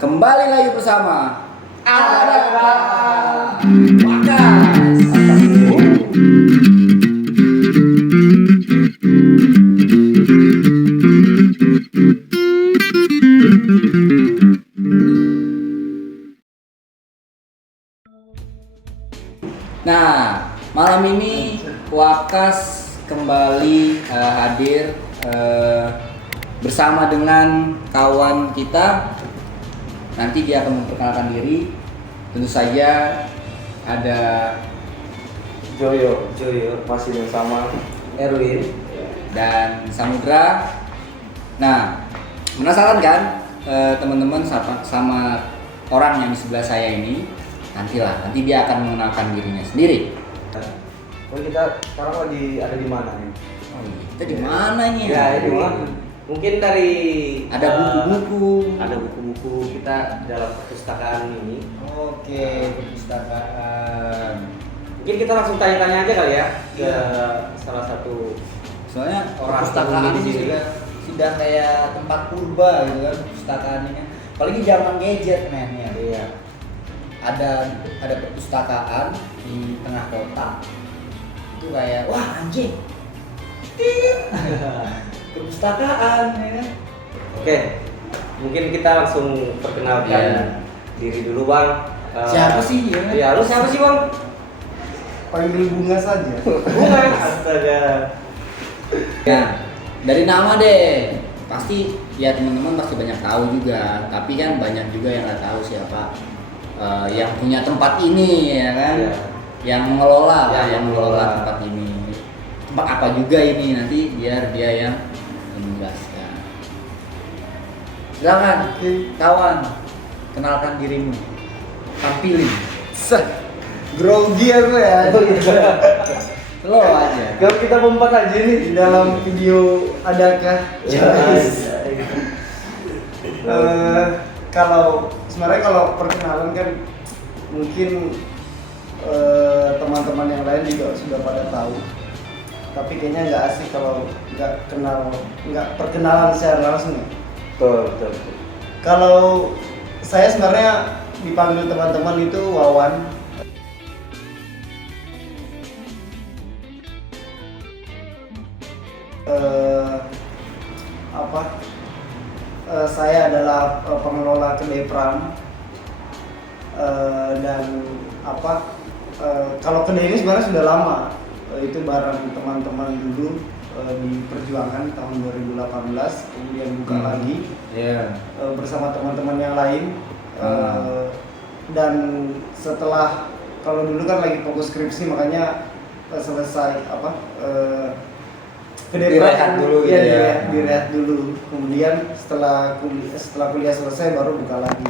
Kembali lagi bersama Adakah Wakas. Nah, malam ini Wakas kembali hadir bersama dengan kawan kita. Nanti dia akan memperkenalkan diri. Tentu saja ada Joyo masih bersama Erwin dan Samudra. Nah, penasaran kan teman-teman sama orang yang di sebelah saya ini? Nanti dia akan mengenalkan dirinya sendiri. Oh, kita sekarang lagi ada di mana nih? Oh, kita di mana nih? Ya, di mana? Mungkin dari Ada buku-buku. ada buku-buku kita dalam perpustakaan ini. Oke, perpustakaan. Mungkin kita langsung tanya-tanya aja kali ya ke salah satu Soalnya Orang perpustakaan penghuni di ini sini. sudah kayak tempat purba gitu kan perpustakaan ini. Apalagi zaman gadget men ya. Iya. Ada perpustakaan di tengah kota. Itu kayak wah anjing. Perpustakaan ya kan. Oke. Mungkin kita langsung perkenalkan Iya. diri dulu, Bang. Siapa sih? Ya, lu siapa sih, Bang? Panggil bunga saja. Bunga. Astaga. Nah, dari nama deh. Pasti ya teman-teman pasti banyak tahu juga. Tapi kan banyak juga yang nggak tahu siapa yang punya tempat ini ya kan. Iya. Yang mengelola Yang yang mengelola tempat ini. Tempat apa juga ini nanti biar dia yang menjelaskan. Silakan, kawan, kenalkan dirimu, tampilin, Grogi aku ya. lo aja. Kalau kita berempat aja nih di dalam video adakah? Kalau sebenarnya kalau perkenalan kan mungkin teman-teman yang lain juga sudah pada tahu. Tapi kayaknya nggak asik kalau nggak perkenalan secara langsung ya. Betul. Kalau saya sebenarnya dipanggil teman-teman itu Wawan. Saya adalah pengelola kedai Pram dan kalau kedai ini sebenarnya sudah lama, itu barang teman-teman dulu di perjuangan tahun 2018 kemudian buka lagi bersama teman-teman yang lain dan setelah kalau dulu kan lagi fokus skripsi makanya selesai Direhat dulu gitu ya. direhat dulu. Kemudian setelah kuliah selesai baru buka lagi.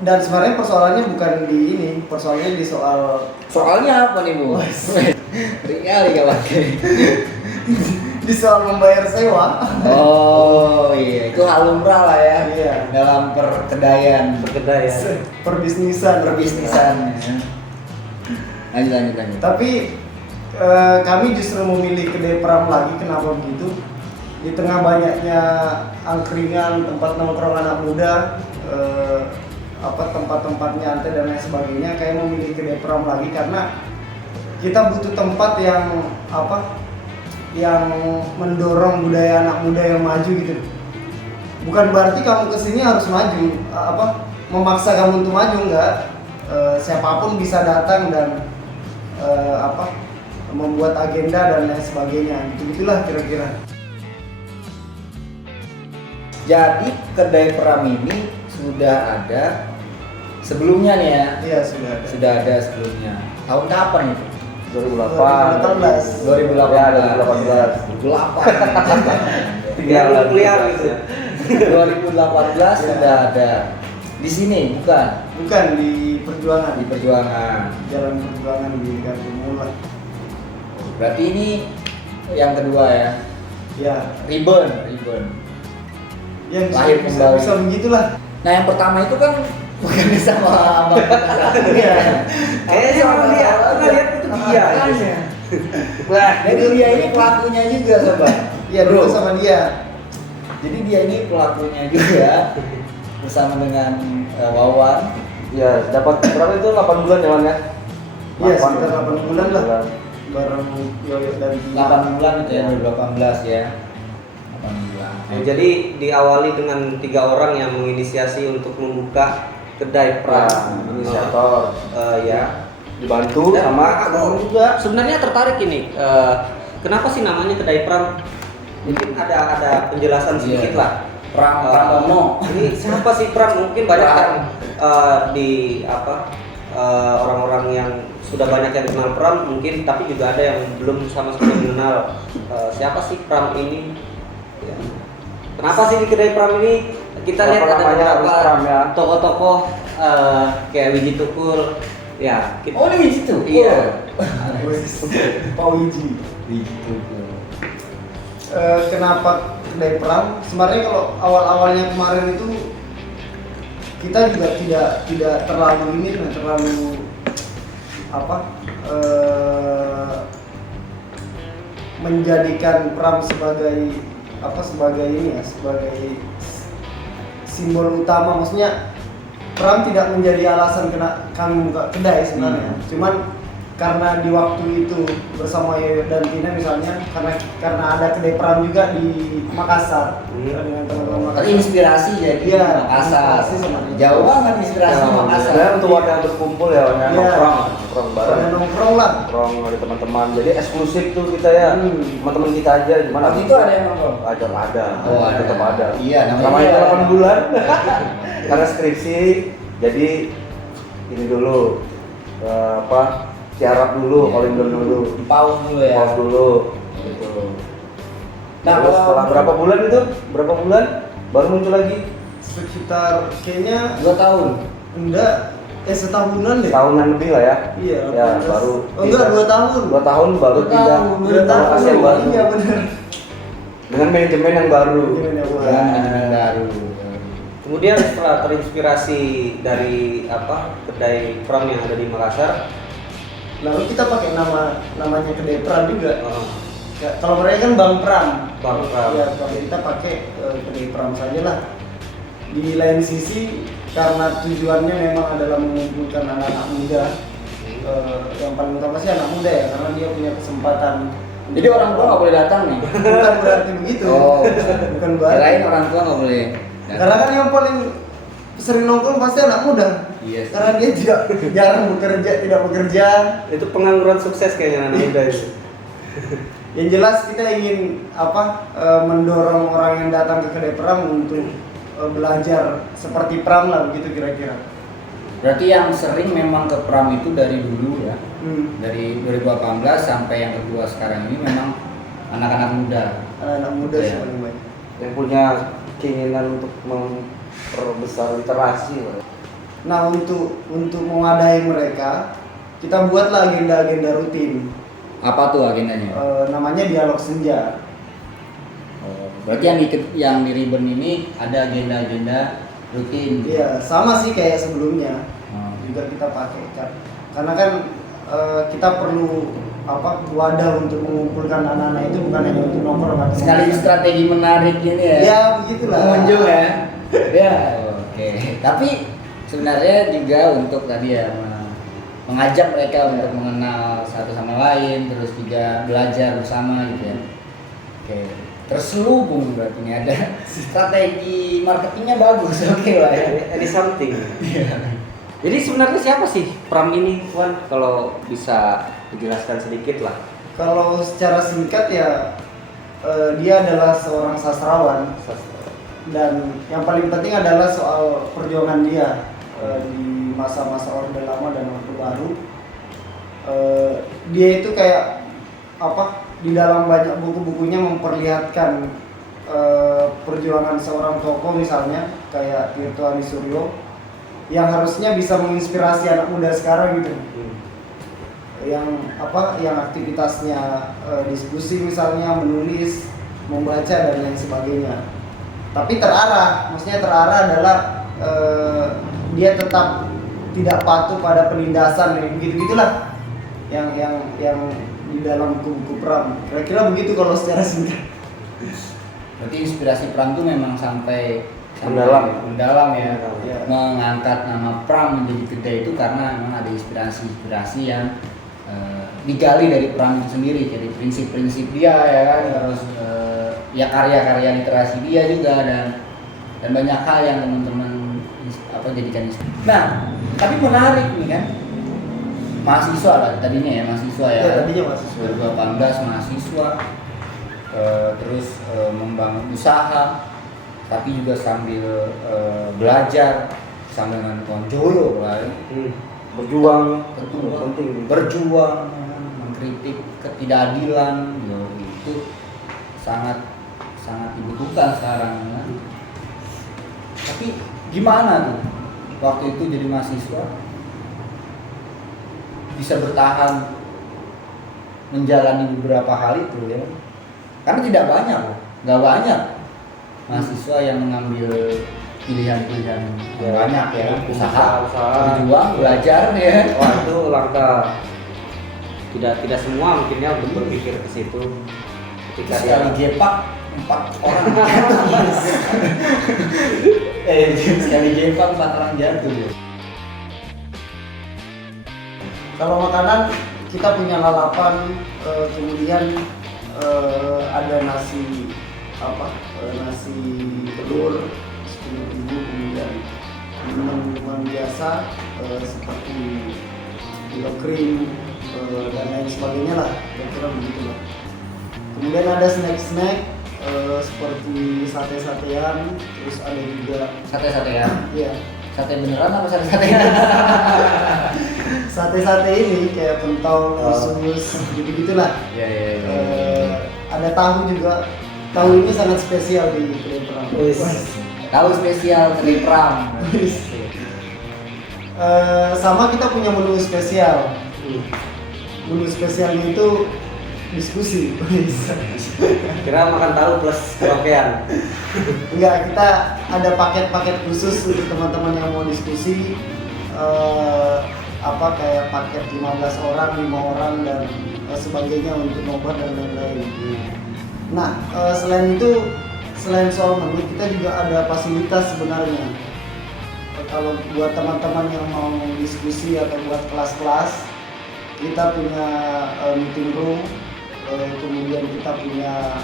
Dan sebenarnya persoalannya bukan di ini, persoalannya di Soalnya apa nih bu? Ringan kawan. di soal membayar sewa. Oh iya, itu hal lumrah lah ya. Iya. Dalam perkedaian, Perbisnisan. Lanjut. Tapi kami justru memilih kedai Pram lagi. Kenapa begitu? Di tengah banyaknya angkringan, tempat nongkrong anak muda, tempat-tempat nyantai dan lain sebagainya, kayak memilih kedai Pram lagi karena kita butuh tempat yang mendorong budaya anak muda yang maju gitu. Bukan berarti kamu kesini harus maju, memaksa kamu untuk maju, enggak. Siapapun bisa datang dan membuat agenda dan lain sebagainya. Begitulah kira-kira. Jadi kedai Pram ini sudah ada sebelumnya nih ya? Iya, sudah ada. Sudah ada sebelumnya. Tahun kapan itu? 2018. 2018. 2018. Tinggal kuliah gitu. 2018 sudah ada. Di sini bukan? Bukan di Perjuangan. Di Perjuangan. Jalan Perjuangan di Kartumula. Berarti ini yang kedua ya? Ya. Ribbon. Yang Lahir kembali. bisa begitulah. Nah yang pertama itu kan bukan sama abang. Iya. Kayaknya orang lihat itu dia. Nah, jadi dia ini pelakunya juga sobat. Iya, dulu sama dia. Jadi dia ini pelakunya juga. bersama dengan Wawan. Ya, dapat berapa itu 8 bulan ya, Wan ya? Iya, sekitar 8 bulan lah. Bareng Yoyo dan 8 bulan itu ya 2018 ya. 8 bulan. Jadi diawali dengan 3 orang yang menginisiasi untuk membuka kedai pram. Inisiator. Ya. Dibantu Dan sama aku juga sebenarnya tertarik ini. Kenapa sih namanya kedai pram? Mungkin ada penjelasan sedikit lah. Pramono. Ini siapa sih pram? Mungkin banyak Pram. kan orang-orang yang sudah banyak yang kenal pram mungkin, tapi juga ada yang belum sama sekali mengenal siapa sih pram ini. Ya. Kenapa sih di kedai pram ini kita lihat ada namanya harus beberapa pram ya? tokoh-tokoh kayak Wiji Tukul. Ya, Oh, ini gitu. Iya. Pak Wiji. Kenapa kedai pram? Sebenarnya kalau awal-awalnya kemarin itu kita juga tidak terlalu menjadikan pram sebagai sebagai simbol utama. Maksudnya pram tidak menjadi alasan kami buka kedai sebenarnya. Cuman karena di waktu itu bersama Yoyo dan Tina misalnya, karena ada kedai pram juga di Makassar dengan teman-teman Makassar. Terinspirasi jadi Iya, Makassar. inspirasi sama dia. Jauh banget inspirasi Makassar. Dan untuk wadah berkumpul ya, Wan ya, Iya. nongkrong bareng. Pada nongkrong lah. Nongkrong ada teman-teman. Jadi eksklusif tuh kita ya. Teman-teman kita aja gimana? Waktu itu ada yang nongkrong? Ada. Oh, ada. Tetap ada. Iya, namanya Namanya ada. 8 bulan. Karena skripsi, jadi ini dulu tiarap dulu, kalau belum dulu. Pause dulu ya. Pause dulu. Gitu. Nah, Terus kalau- setelah berapa bulan itu? Berapa bulan? Baru muncul lagi? Sekitar kayaknya 2 tahun. enggak setahunan deh. Tahunan lebih lah ya. Iya, Ya, 18. baru. Oh, enggak, 2 tahun. 2 tahun baru 2 pindah. tahun, Dua Dua tahun. Lokasi yang baru. Iya benar. Dengan manajemen yang baru. Manajemen yang baru. Dan manajemen baru. Kemudian setelah terinspirasi dari kedai pram yang ada di Makassar, Lalu kita pakai namanya kedai pram juga. eh, Ya, kalau mereka kan Bang Pram. Bang Pram. Ya, kalau kita pakai kedai pram saja lah. Di lain sisi karena tujuannya memang adalah mengumpulkan anak-anak muda. Yang paling utama sih anak muda ya, karena dia punya kesempatan. Jadi orang tua nggak boleh datang nih. Bukan berarti begitu. Oh, Bukan berarti. Kirain orang tua nggak boleh. datang. Karena kan yang paling sering nongkrong pasti anak muda. Iya. Karena dia jarang tidak bekerja. itu pengangguran sukses kayaknya anak muda itu. Yang jelas kita ingin mendorong orang yang datang ke kedai pram untuk belajar seperti pram lah, begitu kira-kira. Berarti yang sering memang ke pram itu dari dulu ya. Hmm. Dari 2018 sampai yang kedua sekarang ini memang anak-anak muda. Anak muda Iya. sih paling banyak. Yang punya keinginan untuk memperbesar literasi. Pak. Nah, untuk mewadahi mereka, kita buatlah agenda-agenda rutin. Apa tuh agendanya? Namanya dialog senja. Berarti yang di ribbon ini ada agenda-agenda rutin. Iya, sama sih kayak sebelumnya. Oh. Juga kita pakai karena kan kita perlu wadah untuk mengumpulkan anak-anak itu, bukan hanya untuk nongkrong atau Sekaligus strategi menarik ini ya. ya begitulah Pengunjung ya. Ya. Oke. Tapi sebenarnya juga untuk tadi ya mengajak mereka untuk mengenal satu sama lain, terus juga belajar bersama gitu ya. Oke. Terselubung berarti ini ada strategi marketingnya bagus. Oke lah ya. Any something. Jadi sebenarnya siapa sih pram ini, Wan? Kalau bisa dijelaskan sedikit lah. kalau secara singkat ya dia adalah seorang sastrawan, dan yang paling penting adalah soal perjuangan dia di masa-masa Orde Lama dan Orde Baru. Dia itu kayak di dalam banyak buku-bukunya memperlihatkan perjuangan seorang tokoh, misalnya kayak Tirto Adi Suryo, yang harusnya bisa menginspirasi anak muda sekarang gitu. Yang aktivitasnya diskusi misalnya, menulis, membaca dan lain sebagainya. Tapi maksudnya terarah adalah dia tetap tidak patuh pada penindasan, begitu-gitulah yang di dalam buku pram. Kira-kira begitu kalau secara singkat. Berarti inspirasi pram itu memang sampai mendalam ya. Iya. Mengangkat nama Pram menjadi kedai itu karena memang ada inspirasi yang digali dari Pram itu sendiri, jadi prinsip-prinsip dia ya kan, terus ya karya-karya literasi dia juga dan banyak hal yang teman-teman jadikan inspirasi. Nah, tapi menarik nih kan, mahasiswa lah tadinya ya, mahasiswa ya. Ya, tadinya mahasiswa. 2018 mahasiswa, terus membangun usaha, tapi juga sambil belajar, sambil nonton Joyo lah. Berjuang Betul, penting. berjuang, mengkritik ketidakadilan, itu sangat dibutuhkan sekarang. Ya. Tapi gimana tuh waktu itu jadi mahasiswa bisa bertahan menjalani beberapa hal itu ya? Karena tidak banyak, nggak banyak mahasiswa yang mengambil pilihan-pilihan yang banyak ya, usaha, berjuang, belajar ya. Wah, itu langkah tidak semua mungkin ya untuk berpikir ke situ. Ketika Sekali jepak 4 orang jatuh. Sekali jepak 4 orang jatuh ya. Kalau makanan kita punya lalapan, kemudian ada nasi nasi telur 10.000, kemudian minuman biasa seperti gula krim dan lain sebagainya lah, kira-kira begitu lah. Kemudian ada snack seperti sate-satean, terus ada juga Sate-sate ya. iya Sate beneran apa sate-sate? sate-sate ini kayak pentol, usus, gitu-gitulah. Iya. Ada tahu juga. Tahu ini sangat spesial di Kedai Pram. Tahu spesial dari Pram. Sama kita punya menu spesial. Menu spesialnya itu diskusi. kira makan tahu plus karaokean. Enggak, kita ada paket-paket khusus untuk teman-teman yang mau diskusi. Kayak paket 15 orang, 5 orang dan sebagainya untuk nobar dan lain-lain. Nah, selain itu, selain soal menu, kita juga ada fasilitas sebenarnya. Kalau buat teman-teman yang mau diskusi atau buat kelas-kelas, kita punya meeting room, kemudian kita punya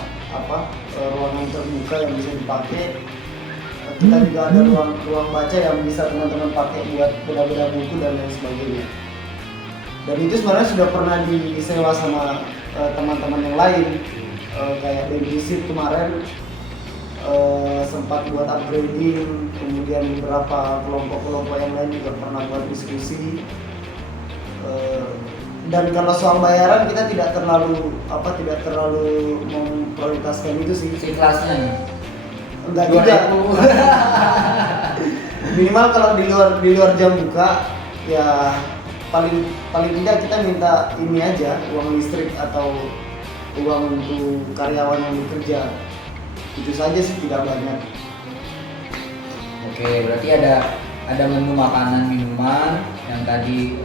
ruangan terbuka yang bisa dipakai. Kita juga ada ruang baca yang bisa teman-teman pakai buat beda-beda buku dan lain sebagainya. Dan itu sebenarnya sudah pernah disewa sama teman-teman yang lain. Kayak Babysit kemarin sempat buat upgrading, kemudian beberapa kelompok-kelompok yang lain juga pernah buat diskusi. Dan kalau soal bayaran kita tidak terlalu memprioritaskan itu sih. Kelasnya nih. Enggak juga. Minimal kalau di luar jam buka ya paling tidak kita minta ini aja, uang listrik atau uang untuk karyawan yang bekerja. Itu saja sih, tidak banyak. Oke, berarti ada menu makanan minuman yang tadi,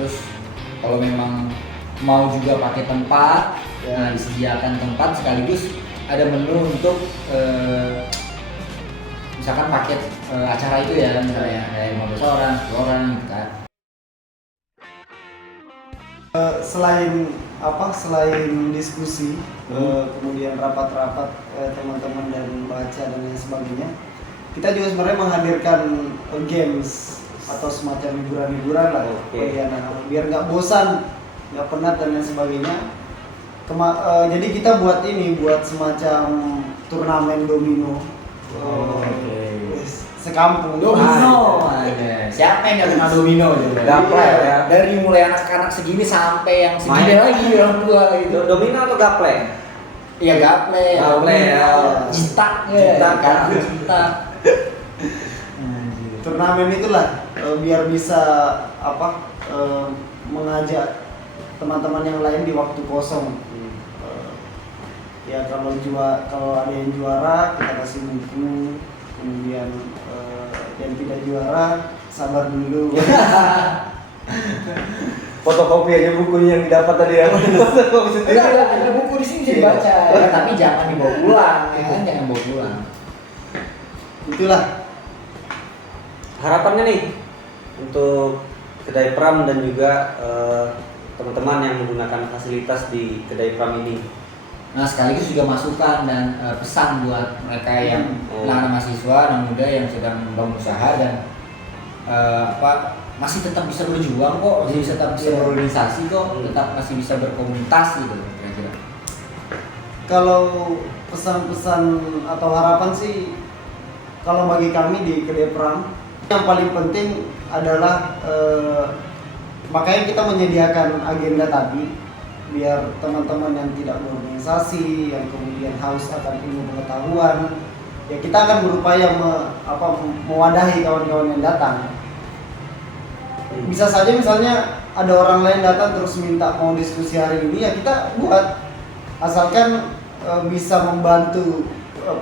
terus kalau memang mau juga pakai tempat, nah disediakan tempat sekaligus ada menu untuk misalkan paket acara itu ya, misalnya kayak 15 orang, 10 orang gitu kan. Selain diskusi, kemudian rapat-rapat teman-teman dan baca dan lain sebagainya, kita juga sebenarnya menghadirkan games atau semacam hiburan-hiburan lah bagi anak-anak biar nggak bosan, nggak penat dan lain sebagainya. Jadi kita buat semacam turnamen domino. Sekampung Domino aja. Siapa yang nggak kenal domino juga? Gaple ya. Dari mulai anak-anak segini sampai yang segini Main. lagi orang tua itu. Domino atau gaple? Iya gaple Gaple, domino, ya. cita, Cita. cita. turnamen itulah biar bisa mengajak teman-teman yang lain di waktu kosong. Ya kalau ada yang juara kita kasih buku, kemudian yang tidak juara sabar dulu. Fotokopi aja bukunya yang didapat tadi ya. Fotokopi sendiri. Ada buku di sini bisa dibaca, ya, tapi jangan dibawa pulang, ya kan? Jangan bawa pulang. itulah. Harapannya nih untuk kedai Pram dan juga teman-teman yang menggunakan fasilitas di kedai Pram ini. Nah, sekaligus juga masukan dan pesan buat mereka yang anak mahasiswa, anak muda yang sedang membangun usaha dan masih tetap bisa berjuang kok, masih tetap bisa berorganisasi kok, tetap masih bisa berkomunitas gitu kira-kira. Kalau pesan-pesan atau harapan sih, kalau bagi kami di kedai Pram yang paling penting adalah makanya kita menyediakan agenda tadi biar teman-teman yang tidak berorganisasi, yang kemudian haus akan ilmu pengetahuan, ya kita akan berupaya mewadahi kawan-kawan yang datang. Bisa saja misalnya ada orang lain datang terus minta mau diskusi hari ini, ya kita buat, asalkan bisa membantu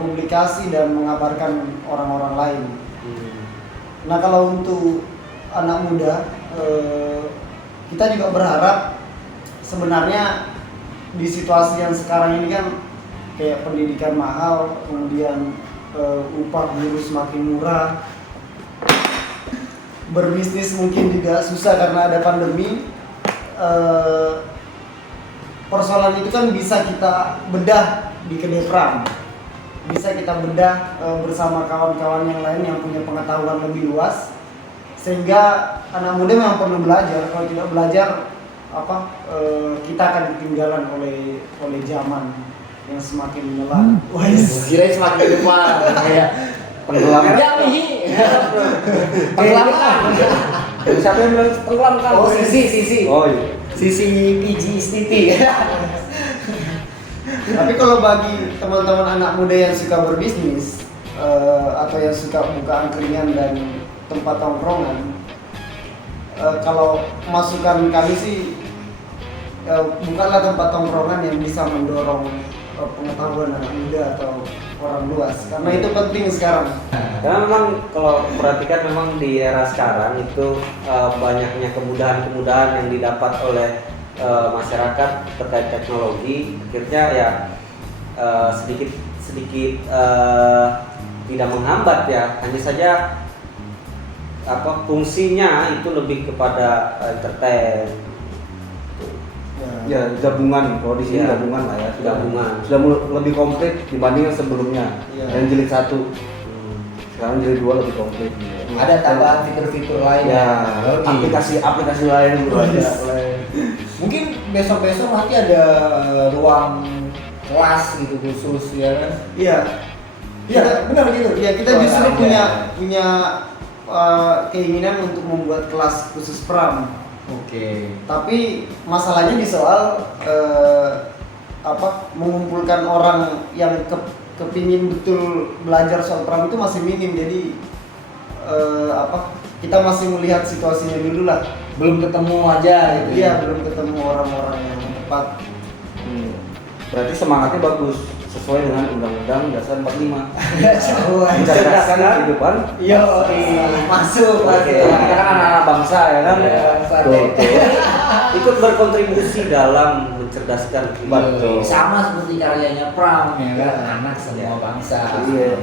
publikasi dan mengabarkan orang-orang lain. Nah, kalau untuk anak muda, kita juga berharap sebenarnya di situasi yang sekarang ini kan kayak pendidikan mahal, kemudian upah guru semakin murah, berbisnis mungkin juga susah karena ada pandemi. Persoalan itu kan bisa kita bedah di kedai Pram, bisa kita bedah bersama kawan-kawan yang lain yang punya pengetahuan lebih luas, sehingga anak muda memang perlu belajar. Kalau tidak belajar kita akan ketinggalan oleh zaman yang semakin menelan. Kira semakin depan kayak Tenggelam. tenggelam. Siapa yang bilang tenggelam kan? Oh, sisi. Oh iya. Sisi PG Stiti. Tapi kalau bagi teman-teman anak muda yang suka berbisnis atau yang suka buka angkringan dan tempat tongkrongan, kalau masukan kami sih bukanlah tempat tongkrongan yang bisa mendorong pengetahuan anak muda atau orang luas, karena itu penting sekarang. Karena memang kalau perhatikan memang di era sekarang itu banyaknya kemudahan-kemudahan yang didapat oleh masyarakat terkait teknologi, akhirnya ya sedikit tidak menghambat ya, hanya saja fungsinya itu lebih kepada entertain. Ya gabungan, kalau di sini Ya, gabungan lah ya. gabungan. Lebih komplit dibanding yang sebelumnya. Ya. Yang jilid 1. Sekarang jilid 2 lebih komplit. Ada tambahan fitur-fitur lain. Ya, Oke. aplikasi lain juga ada. Mungkin besok-besok nanti ada ruang kelas gitu khusus ya kan? Iya. Iya, benar gitu. Ya, kita Ruang justru olahraga. punya keinginan untuk membuat kelas khusus Pram. Oke. Tapi masalahnya di soal mengumpulkan orang yang kepingin betul belajar soal Pram itu masih minim. Jadi kita masih melihat situasinya dulu lah. Belum ketemu aja gitu. Iya, belum ketemu orang-orang yang tepat. Berarti semangatnya bagus, sesuai dengan Undang-Undang Dasar 45. Mencerdaskan kehidupan. Iya, masuk. Oke, kita kan anak-anak bangsa ya kan. Betul. Ikut berkontribusi dalam mencerdaskan kehidupan. Betul. Sama seperti karyanya Pram ya kan, anak semua bangsa. Iya.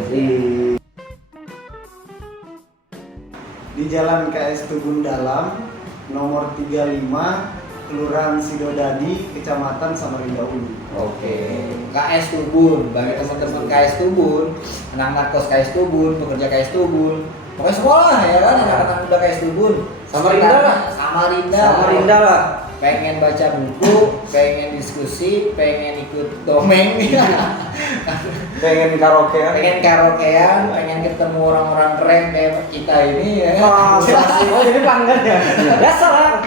Di Jalan KS Tubun Dalam, nomor 35, Kelurahan Sidodadi, Kecamatan Samarinda Ulu. Oke. KS Tubun, bagi teman-teman KS Tubun, anak-anak kos KS Tubun, pekerja KS Tubun, pokoknya sekolah ya kan, anak-anak muda KS Tubun. Samarinda lah. Samarinda lah. Pengen baca buku, pengen diskusi, pengen ikut dongeng, Pengen karaokean. pengen karaokean, pengen ketemu orang-orang keren kayak kita ini ya. Oh, jadi pelanggan ya. Biasa lah.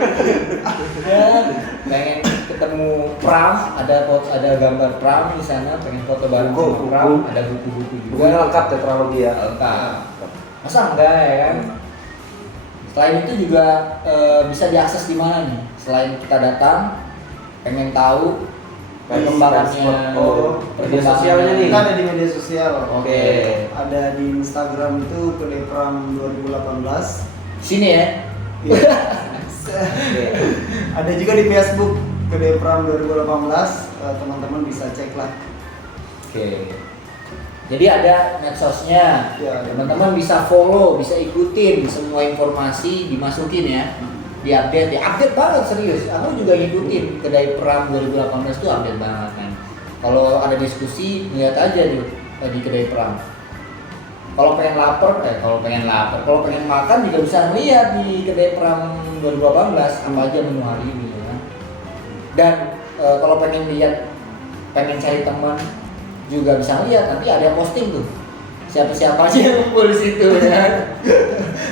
Ya, pengen ketemu Pram, ada gambar Pram di sana, pengen foto bareng Buku, sama Pram, buku. ada buku-buku juga. Bukunya lengkap tetralogi ya. Lengkap. Masa enggak ya kan? Selain itu juga bisa diakses di mana nih? Selain kita datang, pengen tahu perkembangannya, media sosialnya nih. Kita ada di media sosial. Oke. Ada di Instagram itu Kedai Pram 2018. Sini ya. Iya. Ada juga di Facebook Kedai Pram 2018. Teman-teman bisa cek lah. Oke. Jadi ada medsosnya, Ya, teman-teman bisa follow, bisa ikutin semua informasi dimasukin ya, diupdate ya, update banget serius. Aku juga ngikutin kedai Pram 2018 tuh update banget kan. Kalau ada diskusi lihat aja di kedai Pram. Kalau pengen lapar, kalau pengen makan juga bisa ngeliat di kedai Pram 2018 apa aja menu hari ini ya kan. Dan kalau pengen cari teman juga bisa lihat, nanti ada yang posting tuh siapa aja yang kumpul di situ ya.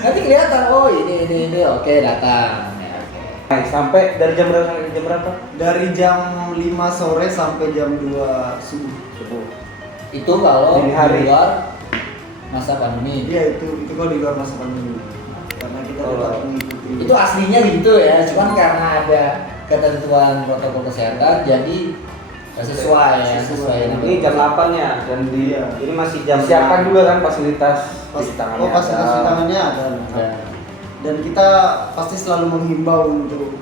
Nanti kelihatan, oh ini oke datang ya, oke. Nah, sampai dari jam berapa sampai jam berapa? Dari jam 5 sore sampai jam 2 subuh. Itu kalau Dini hari. di luar masa pandemi. Iya itu kalau di luar masa pandemi. Karena kita tetap mengikuti. Itu aslinya gitu ya, cuman karena ada ketentuan protokol kesehatan jadi sesuai Ini jam 8 ya, dan Iya. ini masih jam Siapkan 6. juga kan fasilitas cuci tangannya. Fasilitas cuci tangannya ada. Dan kita pasti selalu menghimbau untuk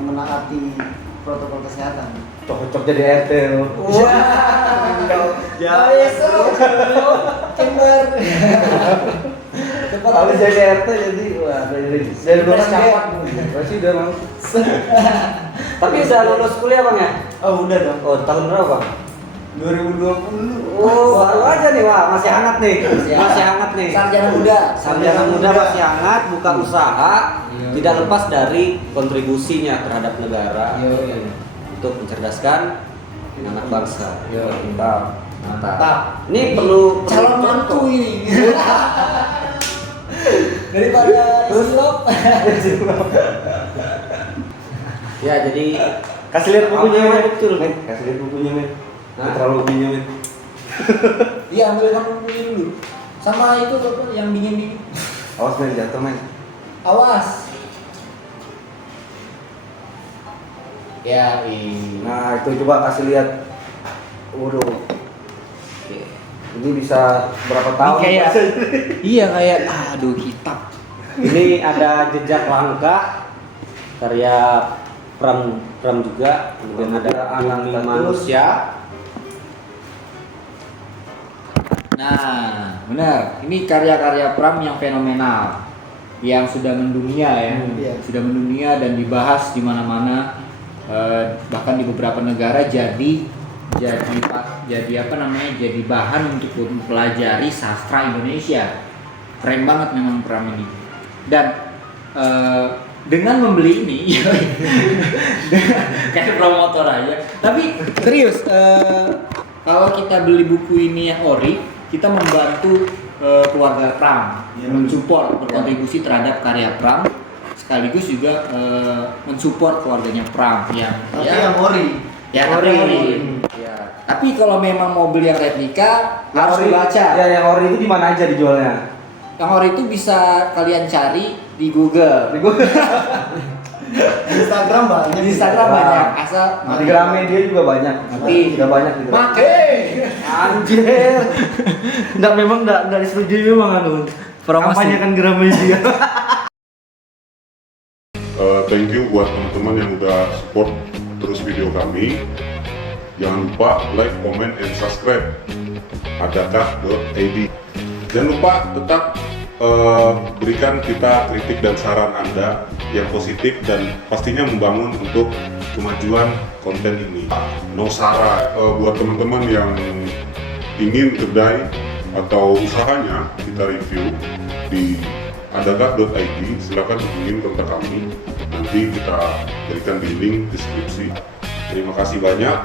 menaati protokol kesehatan. Cocok jadi RT loh. Ya besok Kimber. Cepat Kalau jadi RT jadi wah dari luar camat pasti udah langsung. Tapi udah lulus kuliah Bang ya? Oh udah dong. Oh, tahun berapa Bang? 2020. Oh, baru aja nih, wah, masih hangat nih. Masih hangat nih. Sarjana muda. Sarjana muda masih hangat, buka usaha, Iya. tidak lepas dari kontribusinya terhadap negara Iya. untuk mencerdaskan anak bangsa. Iya. Mantap. Ini perlu Calon mantu ini. Daripada silop. Ya, jadi Kasih lihat bukunya Oke, men. betul. Men, kasih lihat bukunya men. Nah. Terlalu bukunya men. Iya, ambil kamu ini dulu. Sama itu Bapak, yang dingin-dingin. Awas men jatuh men. Awas. Ya, ini. Nah itu coba kasih lihat. Waduh. Ini bisa berapa tahun? Iya kayak aduh kitab. ini ada jejak langkah karya Pram juga, kemudian ada Bumi Manusia. Nah, benar. Ini karya-karya Pram yang fenomenal, yang sudah mendunia ya, Iya. sudah mendunia dan dibahas di mana-mana, bahkan di beberapa negara jadi apa namanya? Jadi bahan untuk mempelajari sastra Indonesia. Keren banget memang Pram ini. Dan dengan membeli ini, kayak promotor aja. Tapi serius, kalau kita beli buku ini yang ori, kita membantu keluarga Pram, Iya. mensupport, berkontribusi terhadap karya Pram, sekaligus juga mensupport keluarganya Pram yang Tapi yang ori. ya tapi ya. Tapi kalau memang mau beli yang replika harus dibaca. Ya yang ori itu di mana aja dijualnya? Yang ori itu bisa kalian cari di Google. Di gua. Di Instagram banyak. Di Instagram Wah. banyak asal Di Gramedia juga banyak. Mati. Sudah banyak gitu. Make. Anjir. Enggak memang enggak disetujui memang anu. Kampanye kan Gramedia. Thank you buat teman-teman yang udah support terus video kami. Jangan lupa like, comment, and subscribe adakah.id. Jangan lupa tetap berikan kita kritik dan saran Anda yang positif dan pastinya membangun untuk kemajuan konten ini. No Sara, buat teman-teman yang ingin kedai atau usahanya kita review di adakah.id, silakan hubungin kontak kami, nanti kita berikan di link deskripsi. Terima kasih banyak,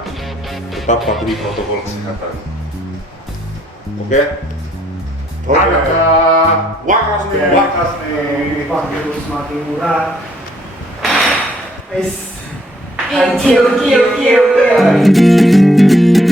tetap patuhi protokol kesehatan. Oke? Ada wakas nih. Waduh, semakin murah. Kiu kiu kiu kiu.